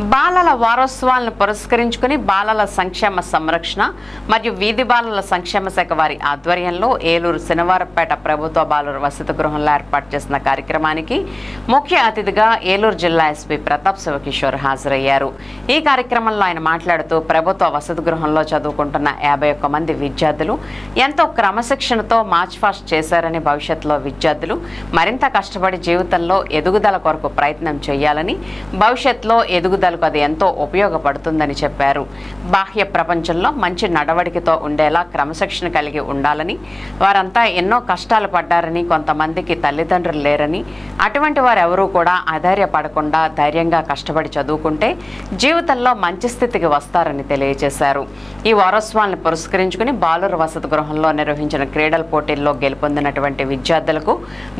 బాలల వారోత్సవాలను పురస్కరించుకుని బాలల సంక్షేమ సంరక్షణ మరియు వీధి బాలల సంక్షేమ శాఖ వారి ఆధ్వర్యంలో ఏలూరు శనివారపేట ప్రభుత్వ బాలుర వసతి గృహంలో ఏర్పాటు చేసిన కార్యక్రమానికి ముఖ్య అతిథిగా ఏలూరు జిల్లా ఎస్పీ ప్రతాప్ శివకిషోర్ హాజరయ్యారు. ఈ కార్యక్రమంలో ఆయన మాట్లాడుతూ ప్రభుత్వ వసతి గృహంలో చదువుకుంటున్న 51 మంది విద్యార్థులు ఎంతో క్రమశిక్షణతో మార్చ్ పాస్ట్ చేశారని, భవిష్యత్తులో విద్యార్థులు మరింత కష్టపడి జీవితంలో ఎదుగుదల కొరకు ప్రయత్నం చేయాలని, భవిష్యత్తులో ఎదుగుదలకు అది ఎంతో ఉపయోగపడుతుందని చెప్పారు. బాహ్య ప్రపంచంలో మంచి నడవడికతో ఉండేలా క్రమశిక్షణ కలిగి ఉండాలని, వారంతా ఎన్నో కష్టాలు పడ్డారని, కొంతమందికి తల్లిదండ్రులు లేరని, అటువంటి వారెవరూ కూడా అధైర్యపడకుండా ధైర్యంగా కష్టపడి చదువుకుంటే జీవితంలో మంచి స్థితికి వస్తారని తెలియజేశారు. ఈ వారోత్సవాలను పురస్కరించుకుని బాలుర వసతి గృహంలో నిర్వహించిన క్రీడల పోటీల్లో గెలుపొందినటువంటి విద్యార్థులకు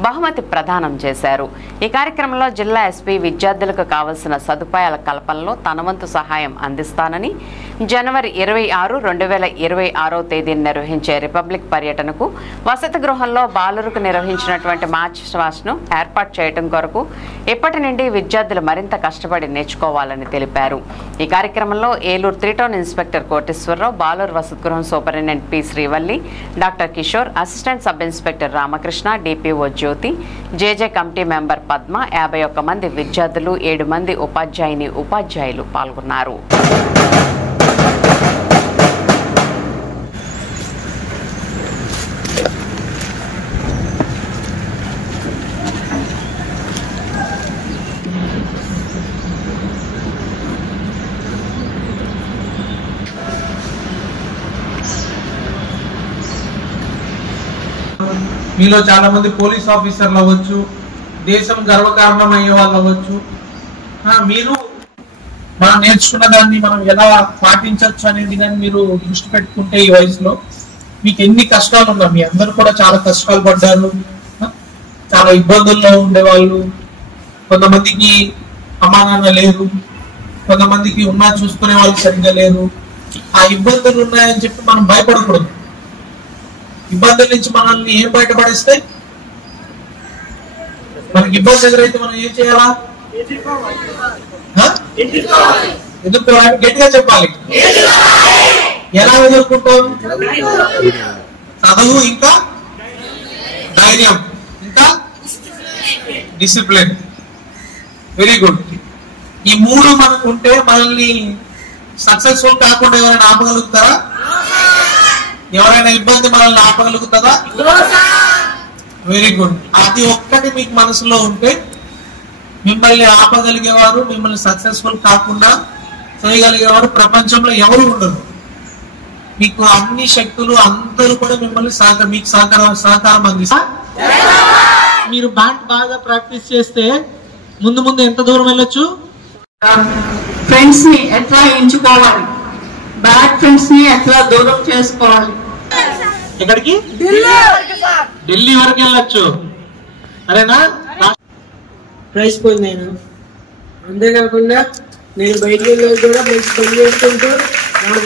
బహుమతి ప్రదానం చేశారు. ఈ కార్యక్రమంలో జిల్లా ఎస్పీ విద్యార్థులకు కావలసిన సదుపాయాల కల్పనలో తన వంతు సహాయం అందిస్తానని, జనవరి 26, 2026 తేదీన నిర్వహించే రిపబ్లిక్ పర్యటనకు వసతి గృహంలో బాలురకు నిర్వహించినటువంటి మార్చ్ పాస్ట్ను ఏర్పాటు చేయడం కొరకు ఇప్పటి నుండి విద్యార్థులు మరింత కష్టపడి నేర్చుకోవాలని తెలిపారు. ఈ కార్యక్రమంలో ఏలూరు 3 టౌన్ ఇన్స్పెక్టర్ కోటేశ్వరరావు, బాలుర వసతి గృహం superintendent P Srivalli, doctor Kishore, assistant sub inspector Ramakrishna, DPO Jyothi, JJ committee member Padma, 51 మంది విద్యార్థులు, 7 మంది ఉపాధ్యాయులు పాల్గొన్నారు. మీలో చాలా మంది పోలీస్ ఆఫీసర్లు అవ్వచ్చు, దేశం గర్వకారణం అయ్యే వాళ్ళు అవ్వచ్చు. మీరు మనం నేర్చుకున్న దాన్ని మనం ఎలా పాటించవచ్చు అనేది కానీ మీరు దృష్టి పెట్టుకుంటే ఈ వయసులో మీకు ఎన్ని కష్టాలు ఉన్నా, మీ అందరూ కూడా చాలా కష్టాలు పడ్డారు, చాలా ఇబ్బందుల్లో ఉండేవాళ్ళు. కొంతమందికి అమ్మా నాన్న లేరు, కొంతమందికి ఉన్నా చూసుకునే వాళ్ళు సరిగ్గా లేరు. ఆ ఇబ్బందులు ఉన్నాయని చెప్పి మనం భయపడకూడదు. ఇబ్బందుల నుంచి మనల్ని ఏం బయటపడేస్తే, మనకి ఇబ్బంది ఎదురైతే మనం ఏం చేయాలా? ఎదుర్కోవాలి. గట్టిగా చెప్పాలి. ఎలా ఎదుర్కొంటాం? చదువు, ఇంకా ధైర్యం, ఇంకా డిసిప్లిన్. Very good. ఈ 3 మనకు ఉంటే మనల్ని సక్సెస్ఫుల్ కాకుండా ఎవరైనా ఆపగలుగుతారా? ఎవరైనా ఇబ్బంది మనల్ని ఆపగలుగుతుందా? Very good. అది ఒక్కటి మీకు మనసులో ఉంటే మిమ్మల్ని ఆపగలిగేవారు, మిమ్మల్ని సక్సెస్ఫుల్ కాకుండా చేయగలిగేవారు ప్రపంచంలో ఎవరు ఉండరు. మీకు అన్ని శక్తులు అందరూ కూడా మిమ్మల్ని మీకు సహకారం అందిస్తారు. మీరు బ్యాండ్ బాగా ప్రాక్టీస్ చేస్తే ముందు ముందు ఎంత దూరం వెళ్ళొచ్చు? ఫ్రెండ్స్ ని ఎట్లా ఎంచుకోవాలి, బ్యాడ్ ఫ్రెండ్స్ ని ఎట్లా దూరం చేసుకోవాలి. ఎక్కడికి? ఢిల్లీ వరకు వెళ్ళొచ్చు. అరేనా? ప్రైజ్ పొందాను. అంతేకాకుండా నేను బయటికి వెళ్ళి కూడా మంచి పని చేసుకుంటూ నాకు